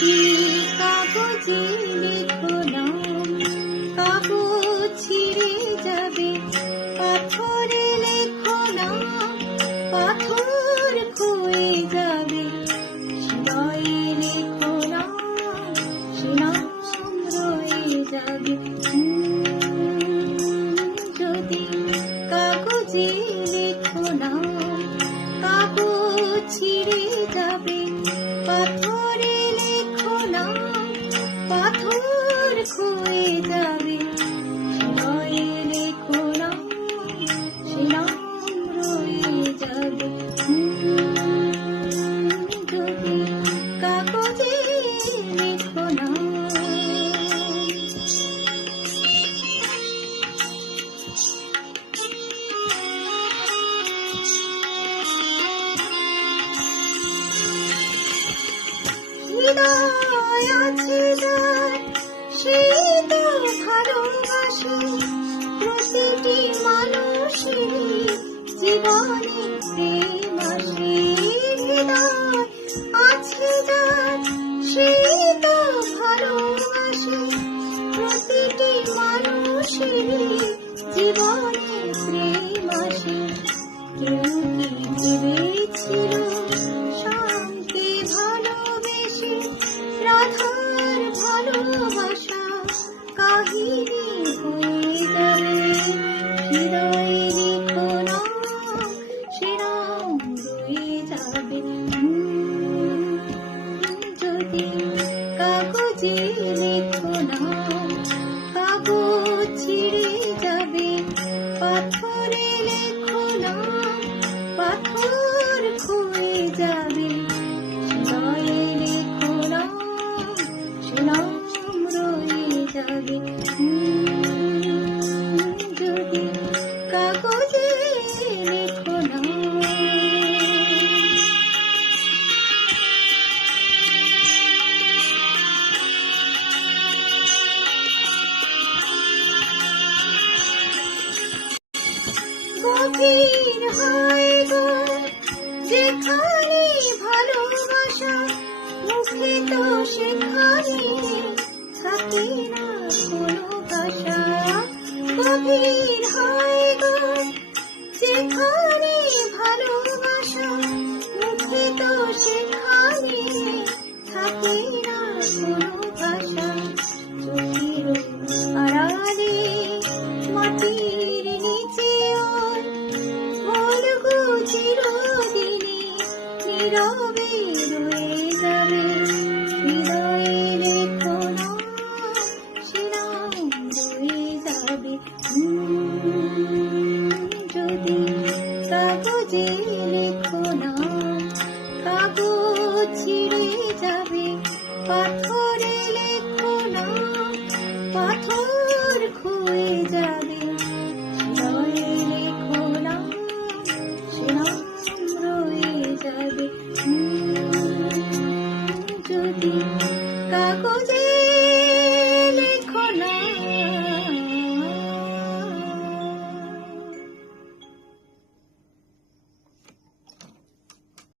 যদি কাগজে লেখো নাম, কাগজ ছিঁড়ে যাবে। পাথরে লেখো নাম, পাথর ক্ষয়ে যাবে। শিরায় লেখো নাম, সে নাম রয়ে যাবে। যদি কাগজে লেখো নাম, কাগজ ছিঁড়ে যাবে। পাথরে লেখো নাম, পাথর ক্ষয়ে যাবে। শিরায় লেখো নাম, সে নাম রয়ে যাবে। যদি কাগজে লেখো নাম। হৃদয় আছে যার, সেই তো ভালোবাসে। প্রতিটি মানুষের জীবনে প্রেম আসে। হৃদয় আছে যার, সেই তো ভালোবাসে। প্রতিটি মানুষের জীবনে প্রেম আসে। কেউ কি ভেবেছিল শান্তি ভালোবেসে রাধার ভালোবাসা কাহিনী হয়ে যাবে। হৃদয়ে লেখো নাম, সে নাম রয়ে যাবে। যদি কাগজে লেখো নাম, কাগজ ছিঁড়ে যাবে। পাথরে লেখো নাম, পাথর ক্ষয়ে যাবে। শিরায় লেখো নাম, সে নাম রয়ে যাবে। যদি কাগজে লেখো নাম। গভীর হয় গো যেখানে ভালোবাসা, মুখে তো সেখানে থাকে না কোনো ভাষা। গভীর হয় গো যেখানে ভালোবাসা, মুখে তো সেখানে থাকে না কোনো ভাষা। চোখের আড়ালে মাটির নিচে ভুলগো চিরদিনে নীরবে রয়ে যাবে। হৃদয়ে লেখো নাম, সে নাম রয়ে যাবে। যদি কাগজে লেখো নাম, কাগজ ছিঁড়ে যাবে। পাথরে লেখো নাম, পাথর ক্ষয়ে যাবে। শিরায় লেখো নাম, সে নাম রয়ে যাবে। যদি কাগজে